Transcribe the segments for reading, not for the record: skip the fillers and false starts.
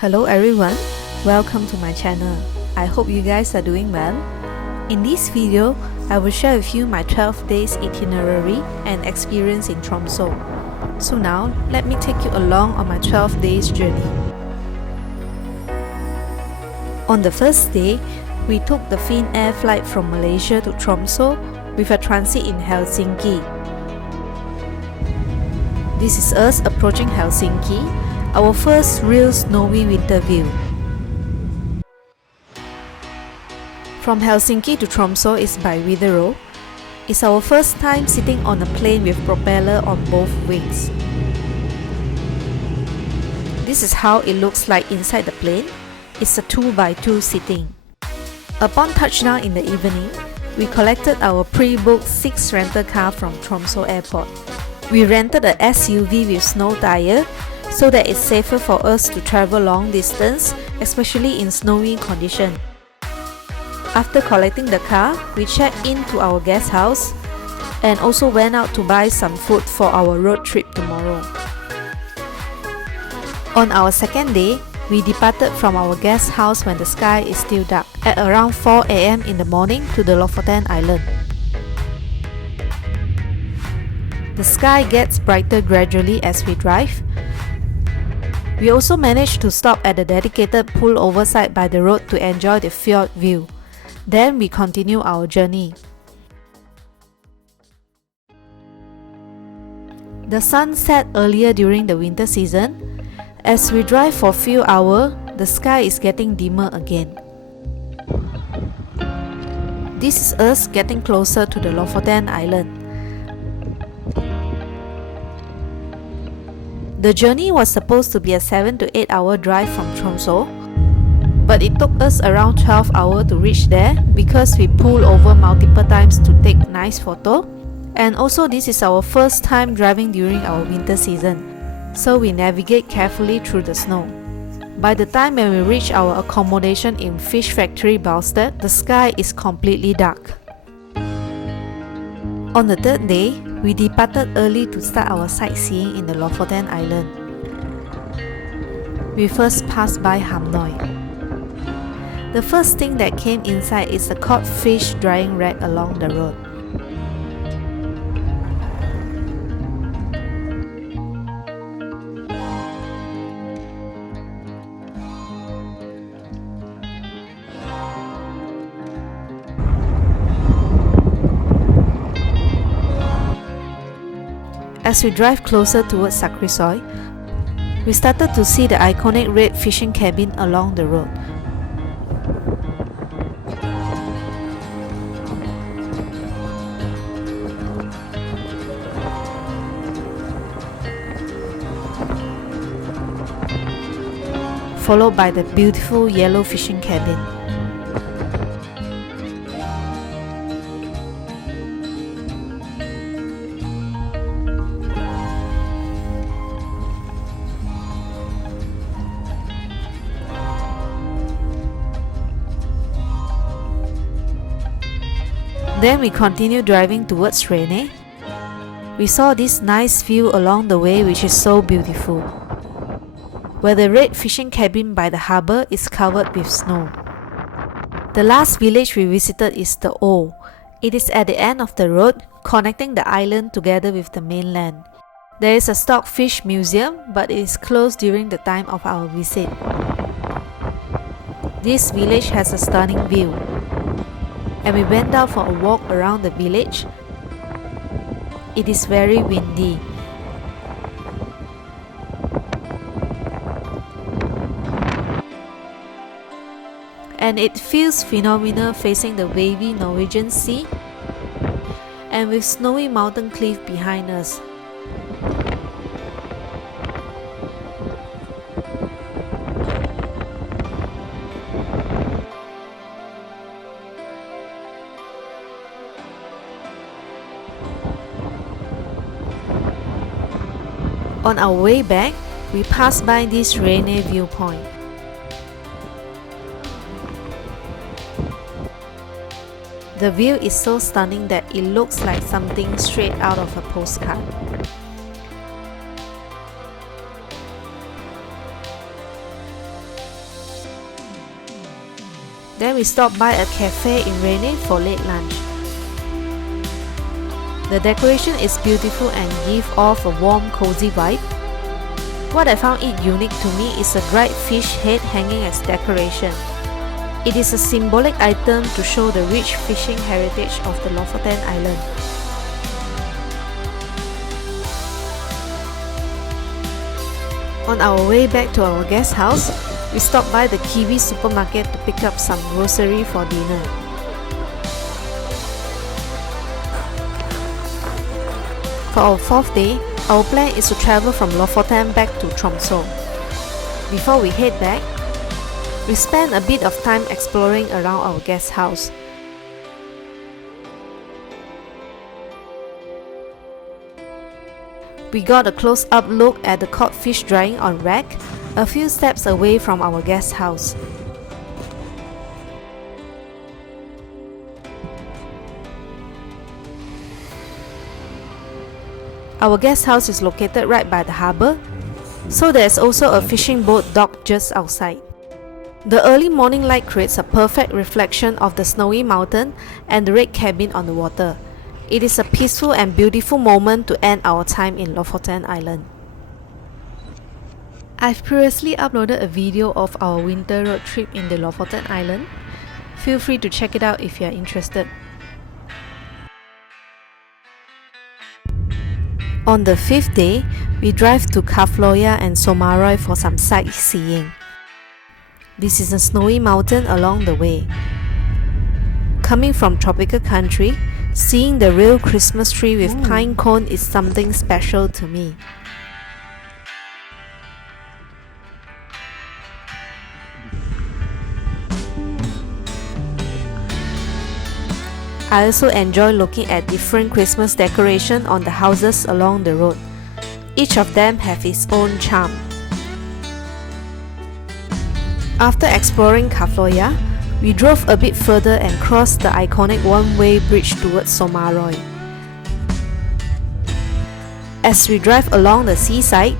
Hello everyone, welcome to my channel. I hope you guys are doing well. In this video, I will share with you my 12 days itinerary and experience in Tromsø. So now, let me take you along on my 12 days journey. On the first day, we took the Finnair flight from Malaysia to Tromsø with a transit in Helsinki. This is us approaching Helsinki, our first real snowy winter view. From Helsinki to Tromsø is by Widerøe. It's our first time sitting on a plane with propeller on both wings. This is how it looks like inside the plane. It's a 2x2 seating. Upon touchdown in the evening, we collected our pre-booked 6 rental car from Tromsø airport. We rented a SUV with snow tire so that it's safer for us to travel long distance, especially in snowy conditions. After collecting the car, we checked into our guest house and also went out to buy some food for our road trip tomorrow. On our second day, we departed from our guest house when the sky is still dark at around 4 AM in the morning to the Lofoten Islands. The sky gets brighter gradually as we drive. We also managed to stop at a dedicated pullover site by the road to enjoy the fjord view. Then we continue our journey. The sun set earlier during the winter season. As we drive for a few hours, the sky is getting dimmer again. This is us getting closer to the Lofoten Island. The journey was supposed to be a 7 to 8 hour drive from Tromsø, but it took us around 12 hours to reach there because we pulled over multiple times to take nice photo. And also this is our first time driving during our winter season, so we navigate carefully through the snow. By the time when we reach our accommodation in Fish Factory Balsted, the sky is completely dark. On the third day, we departed early to start our sightseeing in the Lofoten Island. We first passed by Hamnøy. The first thing that came inside is a caught fish drying rack along the road. As we drive closer towards Sakrisoy, we started to see the iconic red fishing cabin along the road. Followed by the beautiful yellow fishing cabin. Then we continued driving towards Rene. We saw this nice view along the way which is so beautiful, where the red fishing cabin by the harbour is covered with snow. The last village we visited is the O. It is at the end of the road, connecting the island together with the mainland. There is a stockfish museum, but it is closed during the time of our visit. This village has a stunning view, and we went down for a walk around the village. It is very windy. And it feels phenomenal facing the wavy Norwegian Sea and with snowy mountain cliff behind us. On our way back, we passed by this Rene viewpoint. The view is so stunning that it looks like something straight out of a postcard. Then we stopped by a cafe in Rene for late lunch. The decoration is beautiful and gives off a warm, cozy vibe. What I found it unique to me is a dried fish head hanging as decoration. It is a symbolic item to show the rich fishing heritage of the Lofoten Island. On our way back to our guest house, we stopped by the Kiwi supermarket to pick up some grocery for dinner. For our fourth day, our plan is to travel from Lofoten back to Tromsø. Before we head back, we spend a bit of time exploring around our guest house. We got a close-up look at the cod fish drying on rack, a few steps away from our guest house. Our guest house is located right by the harbour, so there is also a fishing boat docked just outside. The early morning light creates a perfect reflection of the snowy mountain and the red cabin on the water. It is a peaceful and beautiful moment to end our time in Lofoten Island. I've previously uploaded a video of our winter road trip in the Lofoten Island. Feel free to check it out if you are interested. On the fifth day, we drive to Kvaløya and Sommarøy for some sightseeing. This is a snowy mountain along the way. Coming from tropical country, seeing the real Christmas tree with pine cone is something special to me. I also enjoy looking at different Christmas decoration on the houses along the road. Each of them have its own charm. After exploring Kvaløya, we drove a bit further and crossed the iconic one-way bridge towards Sommarøy. As we drive along the seaside,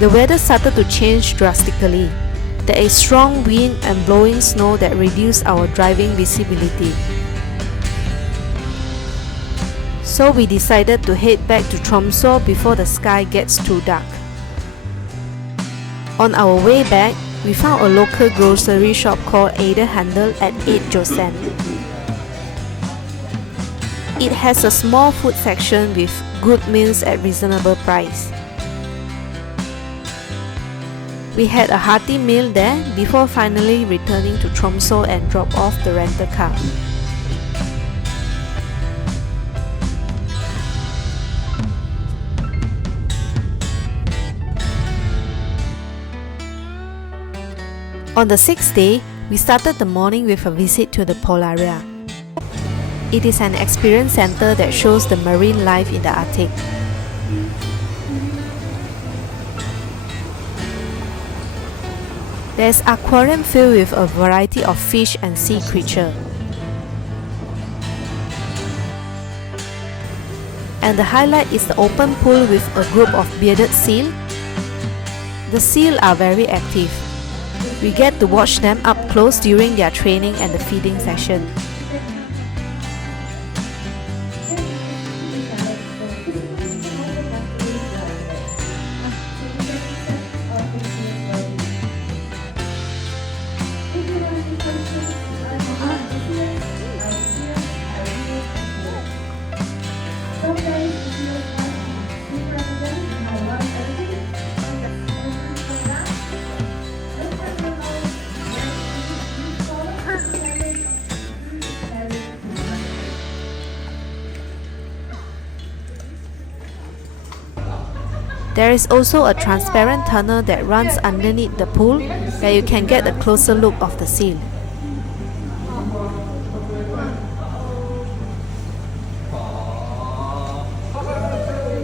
the weather started to change drastically. There is strong wind and blowing snow that reduce our driving visibility. So we decided to head back to Tromsø before the sky gets too dark. On our way back, we found a local grocery shop called Handel at 8 Josen. It has a small food section with good meals at reasonable price. We had a hearty meal there before finally returning to Tromsø and drop off the rental car. On the sixth day, we started the morning with a visit to the Polaria. It is an experience center that shows the marine life in the Arctic. There is an aquarium filled with a variety of fish and sea creatures. And the highlight is the open pool with a group of bearded seal. The seal are very active. We get to watch them up close during their training and the feeding session. There is also a transparent tunnel that runs underneath the pool where you can get a closer look of the seal.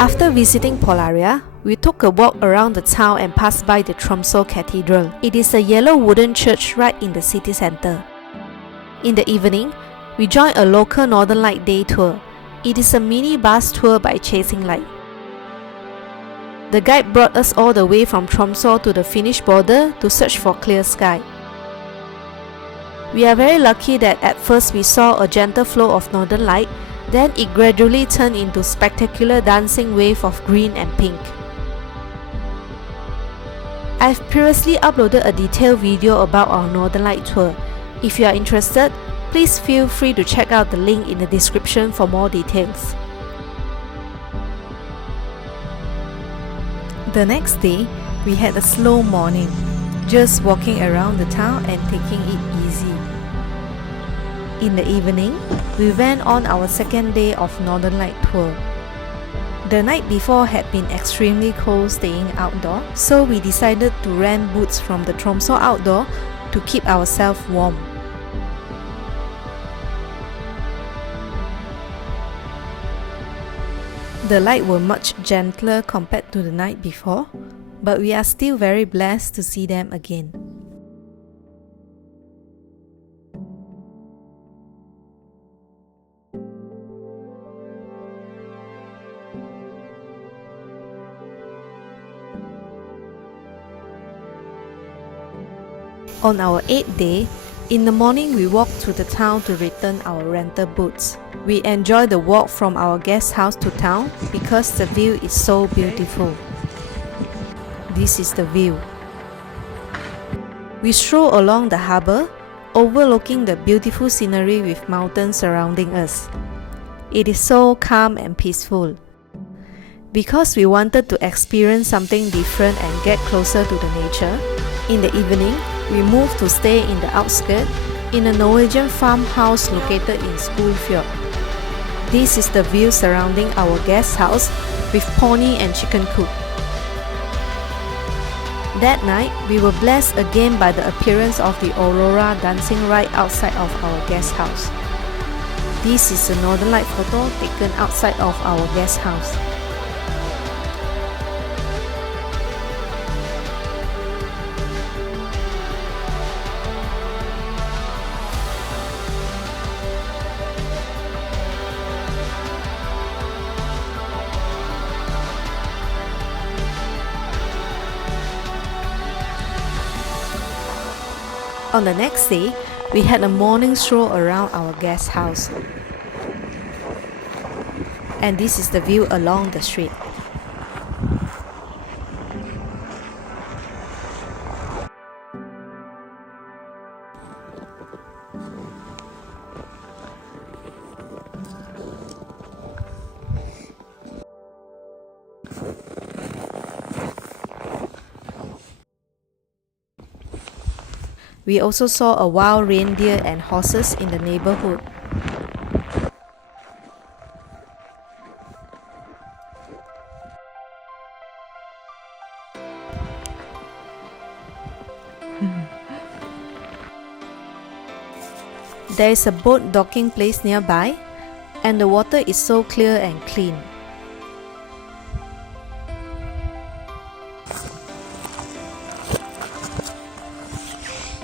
After visiting Polaria, we took a walk around the town and passed by the Tromsø Cathedral. It is a yellow wooden church right in the city center. In the evening, we joined a local Northern Light day tour. It is a mini bus tour by Chasing Light. The guide brought us all the way from Tromsø to the Finnish border to search for clear sky. We are very lucky that at first we saw a gentle flow of northern light, then it gradually turned into spectacular dancing wave of green and pink. I've previously uploaded a detailed video about our Northern Light tour. If you are interested, please feel free to check out the link in the description for more details. The next day, we had a slow morning, just walking around the town and taking it easy. In the evening, we went on our second day of Northern Light tour. The night before had been extremely cold staying outdoor, so we decided to rent boots from the Tromsø outdoor to keep ourselves warm. The light were much gentler compared to the night before, but we are still very blessed to see them again. On our 8th day, in the morning we walked to the town to return our rental boots. We enjoyed the walk from our guest house to town because the view is so beautiful. This is the view. We stroll along the harbour, overlooking the beautiful scenery with mountains surrounding us. It is so calm and peaceful. Because we wanted to experience something different and get closer to the nature, in the evening, we moved to stay in the outskirts in a Norwegian farmhouse located in Skulsfjord. This is the view surrounding our guest house with pony and chicken coop. That night, we were blessed again by the appearance of the Aurora dancing right outside of our guest house. This is a northern light photo taken outside of our guest house. On the next day, we had a morning stroll around our guest house. And this is the view along the street. We also saw a wild reindeer and horses in the neighborhood. There is a boat docking place nearby, and the water is so clear and clean.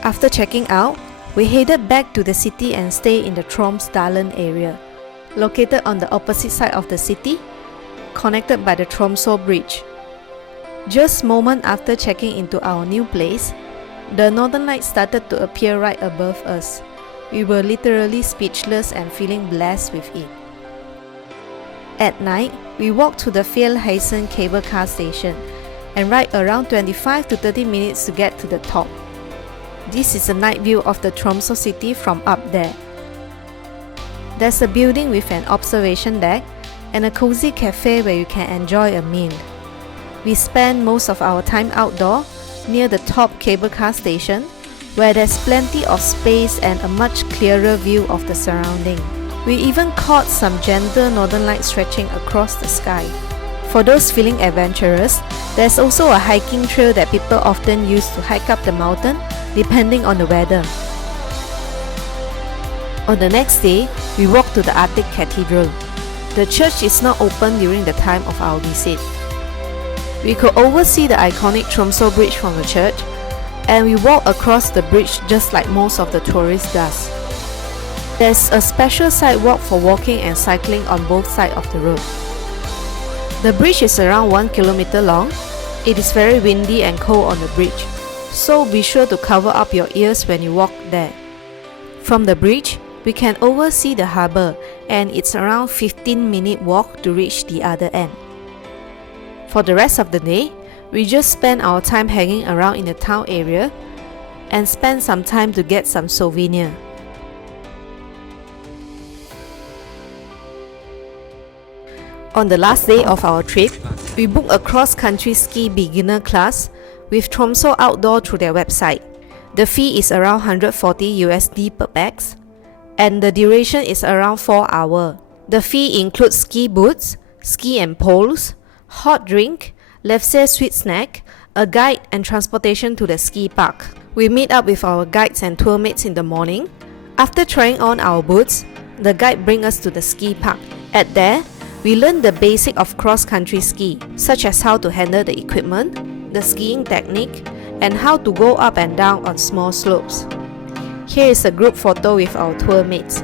After checking out, we headed back to the city and stayed in the Tromsdalen area, located on the opposite side of the city, connected by the Tromsø Bridge. Just moments after checking into our new place, the northern lights started to appear right above us. We were literally speechless and feeling blessed with it. At night, we walked to the Fjellheisen Cable Car station and ride around 25 to 30 minutes to get to the top. This is a night view of the Tromsø city from up there. There's a building with an observation deck and a cozy cafe where you can enjoy a meal. We spend most of our time outdoor near the top cable car station, where there's plenty of space and a much clearer view of the surrounding. We even caught some gentle northern lights stretching across the sky. For those feeling adventurous, there's also a hiking trail that people often use to hike up the mountain depending on the weather. On the next day, we walked to the Arctic Cathedral. The church is not open during the time of our visit. We could oversee the iconic Tromsø Bridge from the church, and we walked across the bridge just like most of the tourists does. There's a special sidewalk for walking and cycling on both sides of the road. The bridge is around 1 kilometer long. It is very windy and cold on the bridge, so be sure to cover up your ears when you walk there. From the bridge, we can oversee the harbour, and it's around 15-minute walk to reach the other end. For the rest of the day, we just spend our time hanging around in the town area and spend some time to get some souvenir. On the last day of our trip, we booked a cross-country ski beginner class with Tromsø Outdoor through their website. The fee is around 140 USD per pax, and the duration is around 4 hours. The fee includes ski boots, ski and poles, hot drink, lefse sweet snack, a guide and transportation to the ski park. We meet up with our guides and tour mates in the morning. After trying on our boots, the guide brings us to the ski park. At there, we learn the basic of cross-country ski, such as how to handle the equipment, the skiing technique, and how to go up and down on small slopes. Here is a group photo with our tour mates.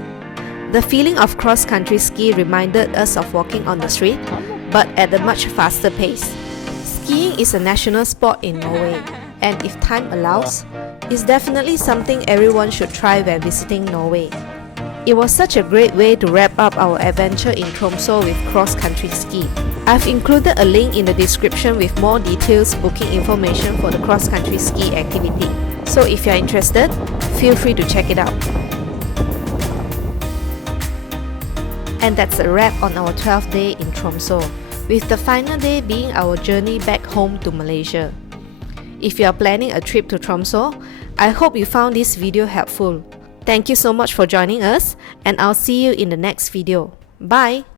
The feeling of cross-country ski reminded us of walking on the street, but at a much faster pace. Skiing is a national sport in Norway, and if time allows, it's definitely something everyone should try when visiting Norway. It was such a great way to wrap up our adventure in Tromsø with cross-country ski. I've included a link in the description with more details booking information for the cross-country ski activity. So if you're interested, feel free to check it out. And that's a wrap on our 12th day in Tromsø, with the final day being our journey back home to Malaysia. If you are planning a trip to Tromsø, I hope you found this video helpful. Thank you so much for joining us, and I'll see you in the next video. Bye!